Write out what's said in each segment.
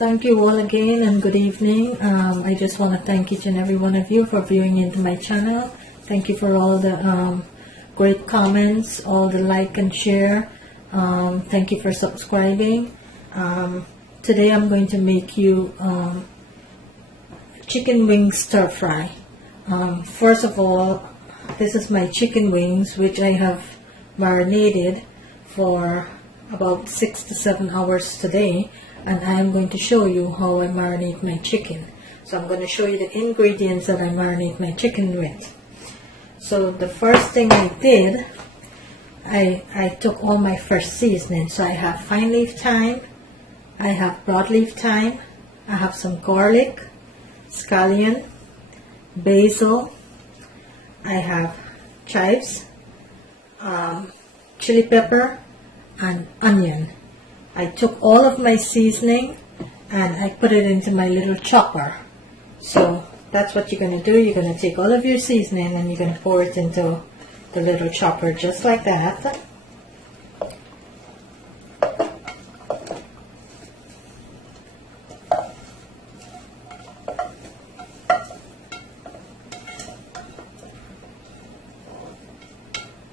Thank you all again and good evening. I just want to thank each and every one of you for viewing into my channel. Thank you for all the great comments, all the like and share. Thank you for subscribing. Today I'm going to make you chicken wing stir fry. First of all, this is my chicken wings, which I have marinated for about 6 to 7 hours today, and I'm going to show you how I marinate my chicken. So I'm going to show you the ingredients that I marinate my chicken with. So the first thing I did, I took all my fresh seasonings. So I have fine leaf thyme, I have broadleaf thyme, I have some garlic, scallion, basil, I have chives, chili pepper, and onion. I took all of my seasoning and I put it into my little chopper. So that's what you're going to do. You're going to take all of your seasoning and you're going to pour it into the little chopper just like that.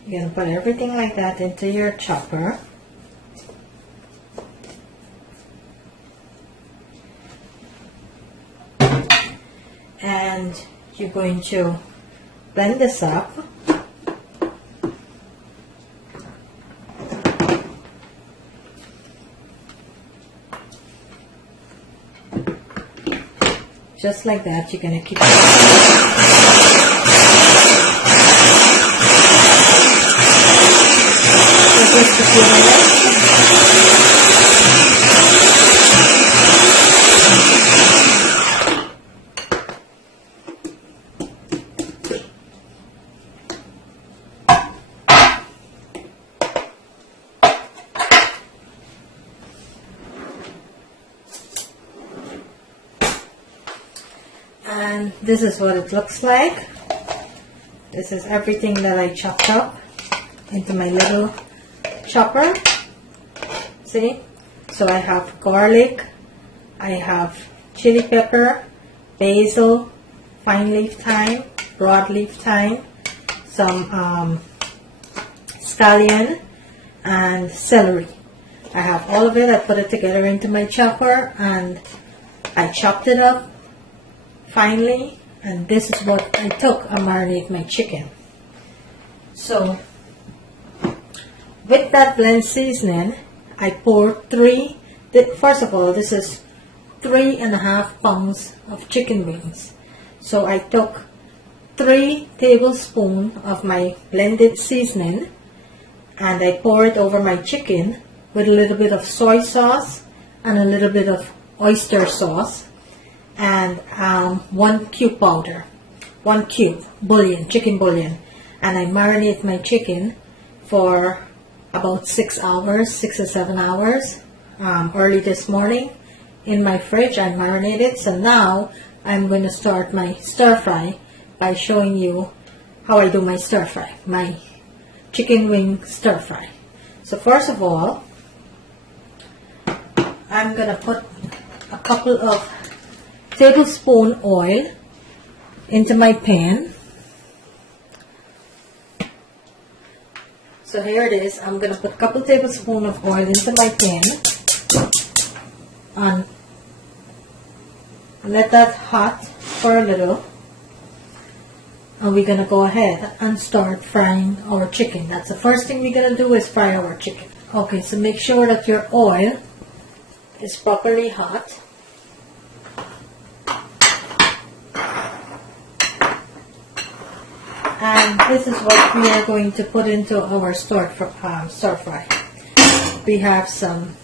You're going to put everything like that into your chopper. And you're going to blend this up. Just like that, you're going to keep just a few minutes. And this is what it looks like. This is everything that I chopped up into my little chopper. See? So I have garlic, I have chili pepper, basil, fine leaf thyme, broadleaf thyme, some scallion, and celery. I have all of it. I put it together into my chopper and I chopped it up finely, and this is what I took and marinate my chicken. So with that blend seasoning, I poured first of all, this is 3.5 pounds of chicken wings. So I took 3 tablespoons of my blended seasoning and I pour it over my chicken with a little bit of soy sauce and a little bit of oyster sauce and 1 cube powder, 1 cube bouillon, chicken bouillon, and I marinate my chicken for about 6 hours, 6 or 7 hours. Early this morning in my fridge I marinated. So now I'm going to start my stir fry by showing you how I do my stir fry, my chicken wing stir fry. So first of all, I'm going to put a couple of tablespoon oil into my pan. So here it is. I'm going to put a couple tablespoons of oil into my pan and let that hot for a little, and we're going to go ahead and start frying our chicken. That's the first thing we're going to do, is fry our chicken. Okay, so make sure that your oil is properly hot. And this is what we are going to put into our stir fry. We have some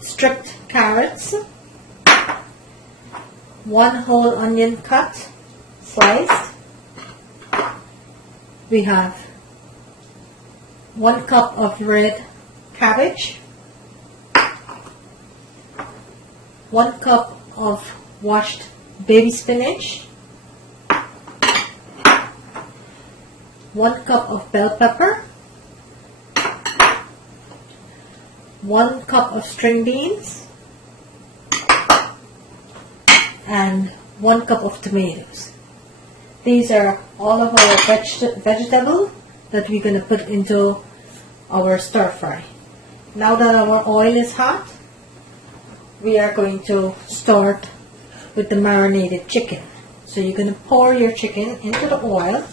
stripped carrots, 1 whole onion cut, sliced. We have 1 cup of red cabbage, 1 cup of washed baby spinach, 1 cup of bell pepper, 1 cup of string beans, and 1 cup of tomatoes. These are all of our vegetable that we're going to put into our stir fry. Now that our oil is hot, we are going to start with the marinated chicken. So you're going to pour your chicken into the oil.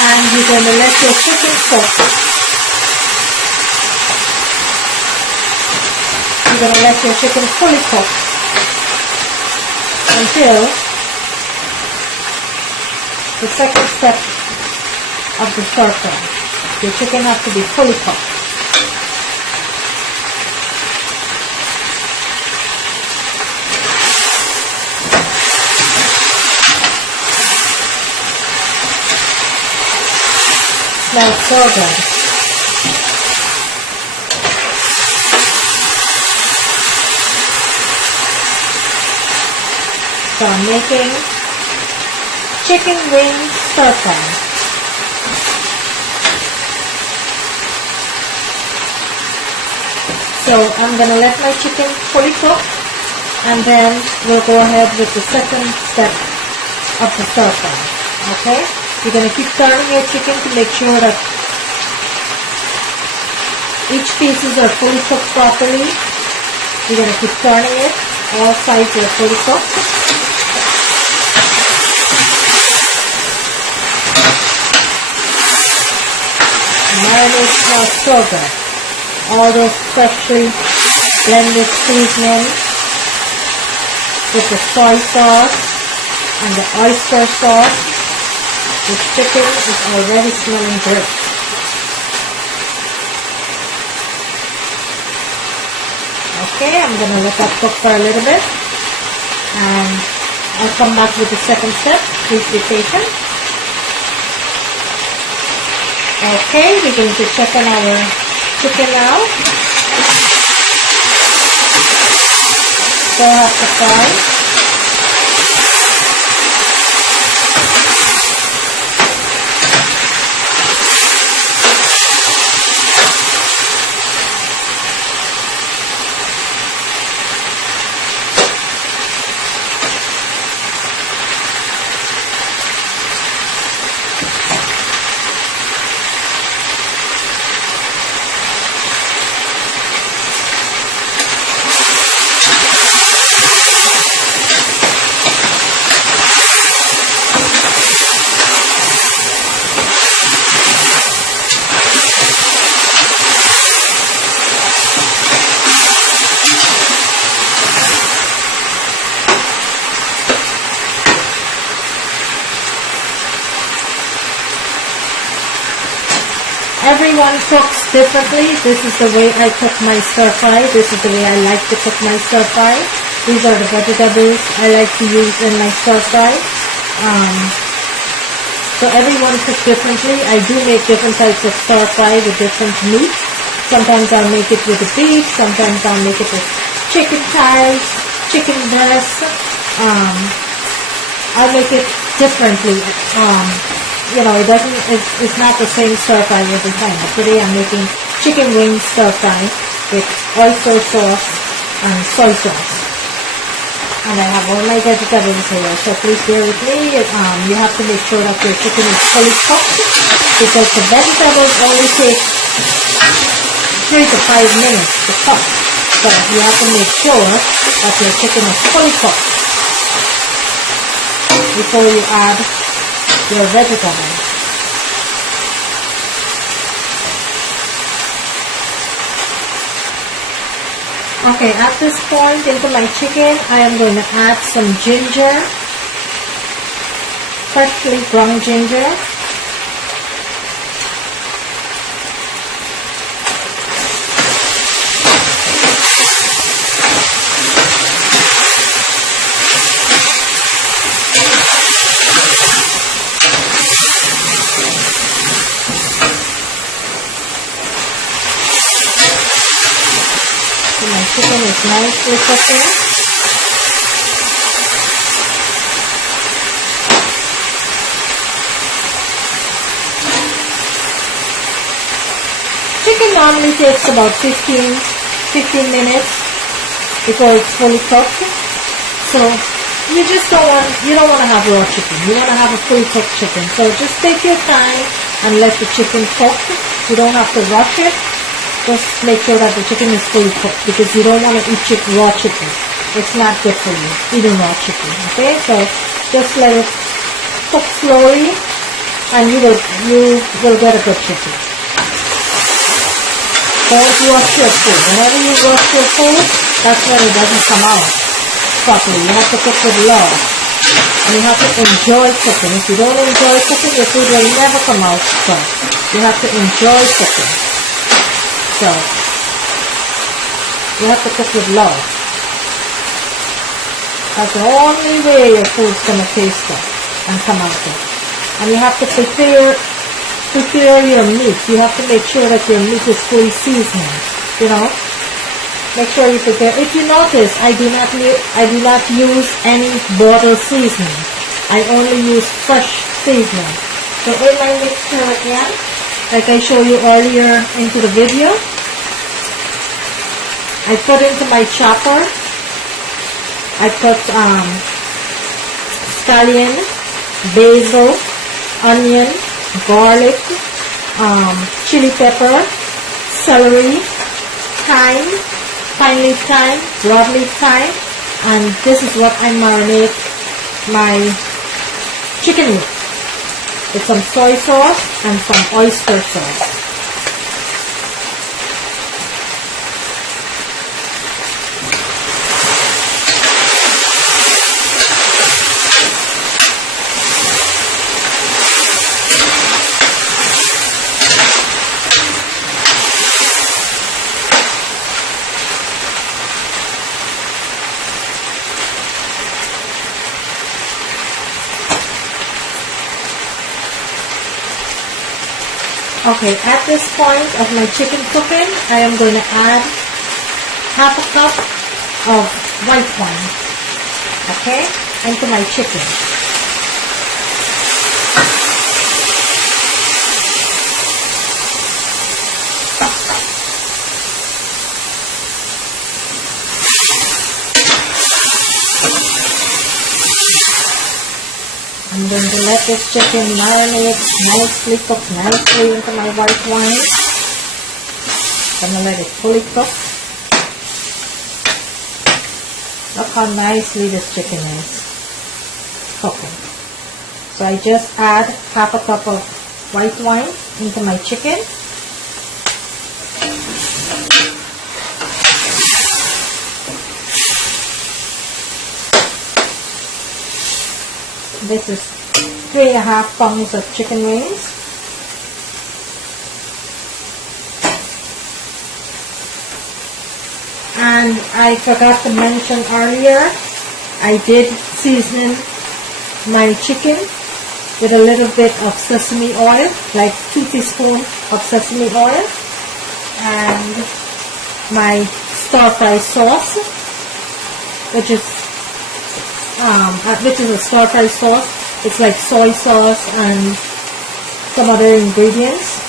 And you're going to let your chicken cook. You're going to let your chicken fully cook until the second step of the stir fry. Your chicken has to be fully cooked. Smells so good. So I'm making chicken wing stir fry. So I'm going to let my chicken fully cook, and then we'll go ahead with the second step of the stir fry. Okay? You're going to keep turning your chicken to make sure that each pieces are fully cooked properly. You're going to keep turning it. All sides are fully cooked. Marinade smells so good. All those freshly blended seasonings with the soy sauce and the oyster sauce. The chicken is already smelling great. Okay, I'm going to let that cook for a little bit, and I'll come back with the second step. Please be patient. Okay, we're going to check on our chicken now. Still have to fry. Everyone cooks differently. This is the way I cook my stir fry. This is the way I like to cook my stir fry. These are the vegetables I like to use in my stir fry. So everyone cooks differently. I do make different types of stir fry with different meat. Sometimes I'll make it with the beef. Sometimes I'll make it with chicken thighs, chicken breast. I'll make it differently. You know, it's not the same stir fry every time. But today I'm making chicken wing stir fry with oyster sauce and soy sauce. And I have all my vegetables here, so please bear with me. You have to make sure that your chicken is fully cooked, because the vegetables only take 3 to 5 minutes to cook. So you have to make sure that your chicken is fully cooked before you add your vegetables. Okay, at this point into my chicken, I am going to add some ginger, freshly ground ginger. is nicely cooking. Chicken normally takes about 15 minutes before it's fully cooked. So you don't want to have raw chicken. You want to have a fully cooked chicken. So just take your time and let the chicken cook. You don't have to rush it. Just make sure that the chicken is fully cooked because you don't want to eat raw chicken. It's not good for you, eating raw chicken. Okay, so just let it cook slowly and you will get a good chicken. Don't rush your food. Whenever you rush your food, that's when it doesn't come out properly. You have to cook with love. And you have to enjoy cooking. If you don't enjoy cooking, your food will never come out strong. You have to enjoy cooking. So, you have to cook with love. That's the only way your food's going to taste good and come out good. And you have to prepare your meat. You have to make sure that your meat is fully seasoned. You know, make sure you prepare. If you notice, I do not use any bottle seasoning. I only use fresh seasoning. So in my mixture again, like I showed you earlier into the video, I put into my chopper, I put scallion, basil, onion, garlic, chili pepper, celery, thyme, fine leaf thyme, broadleaf thyme, and this is what I marinate my chicken with. With some soy sauce and some oyster sauce. Okay, at this point of my chicken cooking, I am going to add half a cup of white wine, okay, into my chicken. I'm going to let this chicken marinate nicely, cook nicely into my white wine. I'm going to let it fully cook. Look how nicely this chicken is cooking. So I just add half a cup of white wine into my chicken. This is 3.5 pounds of chicken wings. And I forgot to mention earlier, I did season my chicken with a little bit of sesame oil, like 2 teaspoons of sesame oil, and my stir-fry sauce, which is a stir-fry sauce. It's like soy sauce and some other ingredients.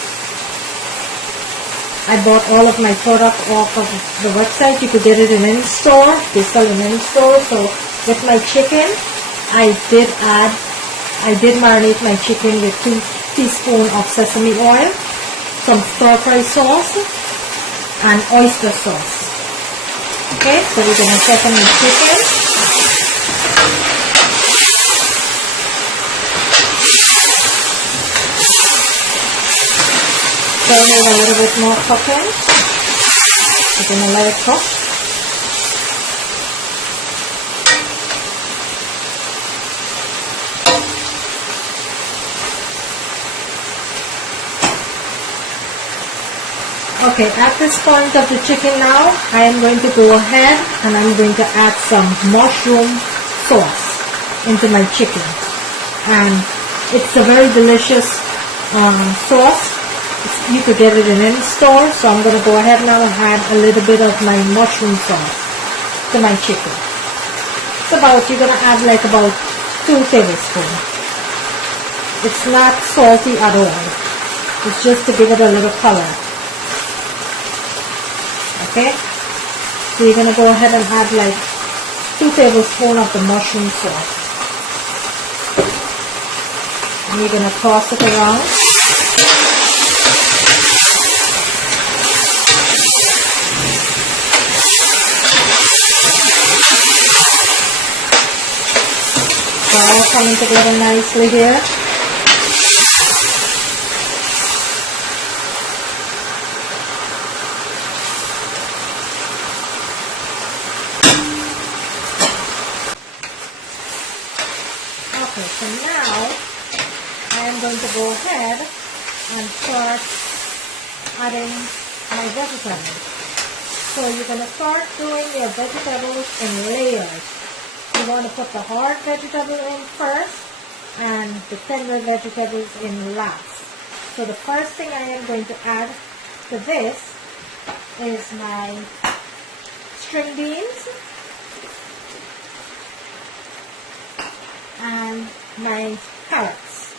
I bought all of my product off of the website. You could get it in any store. They sell in any store. So with my chicken, I did marinate my chicken with 2 teaspoons of sesame oil, some stir-fry sauce, and oyster sauce. Okay, so we're going to season the chicken. So I need a little bit more cooking. We're going to let it cook. Okay, at this point of the chicken now, I am going to go ahead and I'm going to add some mushroom sauce into my chicken. And it's a very delicious sauce. You could get it in any store, so I'm going to go ahead now and add a little bit of my mushroom sauce. to my chicken. It's about, you're going to add like about 2 tablespoons. It's not salty at all. It's just to give it a little color. Okay? So you're going to go ahead and add like 2 tablespoons of the mushroom sauce. And you're going to toss it around. It's all coming together nicely here. Okay, so now I am going to go ahead and start adding my vegetables. So you're going to start doing your vegetables in layers. You want to put the hard vegetable in first and the tender vegetables in last. So the first thing I am going to add to this is my string beans and my carrots,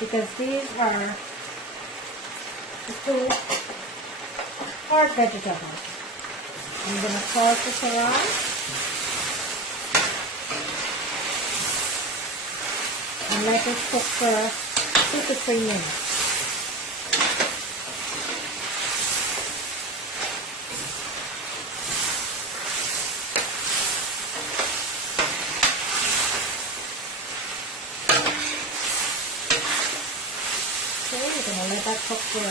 because these are the 2 hard vegetables. I'm going to toss this around. And let it cook for 2 to 3 minutes. Okay, we're going to let that cook for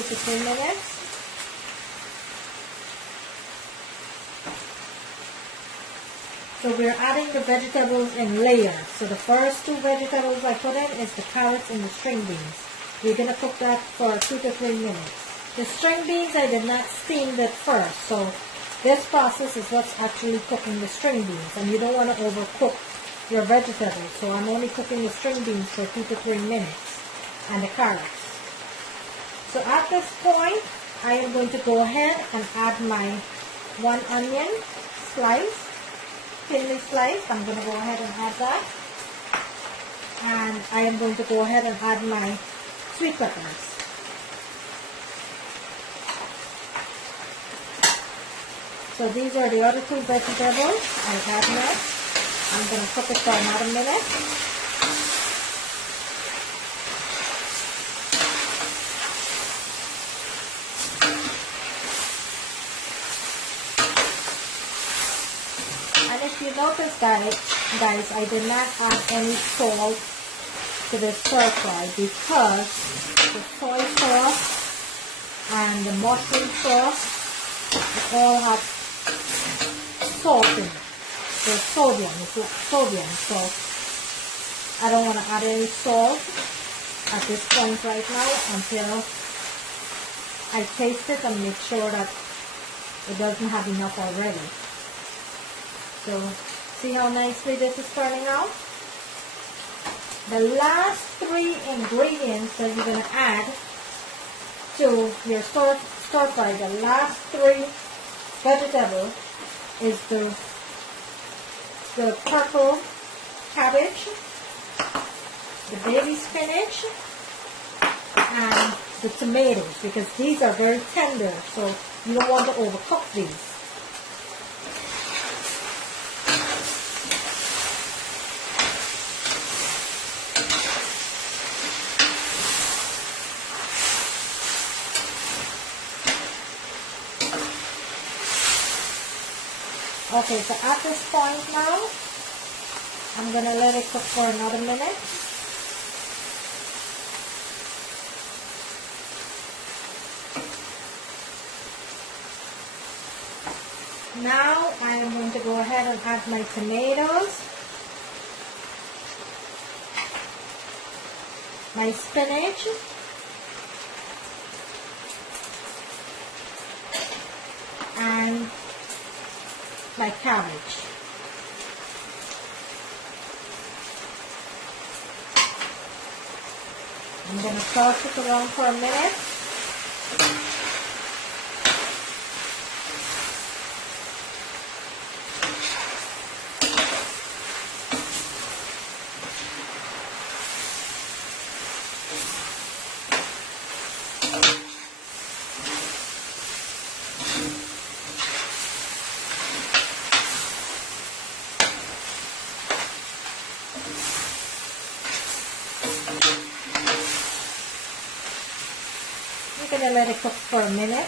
2 to 3 minutes. So we're adding the vegetables in layers. So the first 2 vegetables I put in is the carrots and the string beans. We're going to cook that for 2 to 3 minutes. The string beans, I did not steam that first. So this process is what's actually cooking the string beans. And you don't want to overcook your vegetables. So I'm only cooking the string beans for 2 to 3 minutes. And the carrots. So at this point, I am going to go ahead and add my 1 onion slice. Thinly sliced. I'm going to go ahead and add that. And I am going to go ahead and add my sweet peppers. So these are the other 2 vegetables I add next. I'm going to cook it for another minute. And if you notice, guys, I did not add any salt to this stir fry because the soy sauce and the mushroom sauce, it all have salt in it. There's sodium, so I don't want to add any salt at this point right now until I taste it and make sure that it doesn't have enough already. So, see how nicely this is turning out? The last 3 ingredients that you're going to add to your stir fry, the last 3 vegetables is the purple cabbage, the baby spinach, and the tomatoes, because these are very tender, so you don't want to overcook these. Okay, so at this point now, I'm going to let it cook for another minute. Now I am going to go ahead and add my tomatoes, my spinach, and my cabbage. I'm going to toss it around for a minute. gonna let it cook for a minute.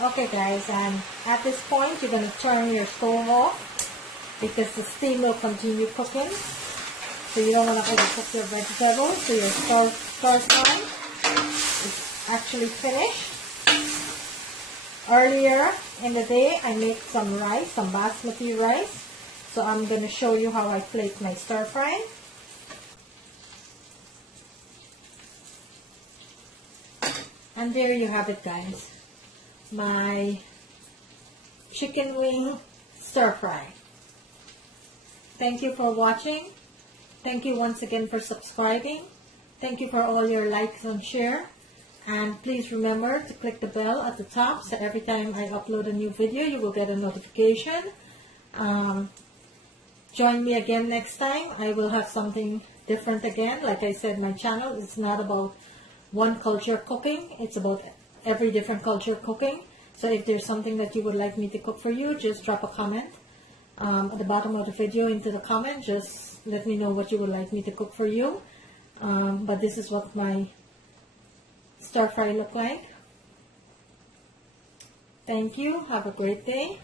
Okay guys, and at this point you're going to turn your stove off because the steam will continue cooking. So you don't want to overcook your vegetables. So your stir fry is actually finished. Earlier in the day I made some rice, some basmati rice. So I'm going to show you how I plate my stir fry. And there you have it guys. My chicken wing stir fry. Thank you for watching. Thank you once again for subscribing. Thank you for all your likes and share. And please remember to click the bell at the top so every time I upload a new video you will get a notification. Join me again next time. I will have something different again. Like I said, my channel is not about one culture cooking. It's about every different culture cooking. So if there's something that you would like me to cook for you, just drop a comment at the bottom of the video into the comment. Just let me know what you would like me to cook for you. But this is what my stir fry look like. Thank you. Have a great day.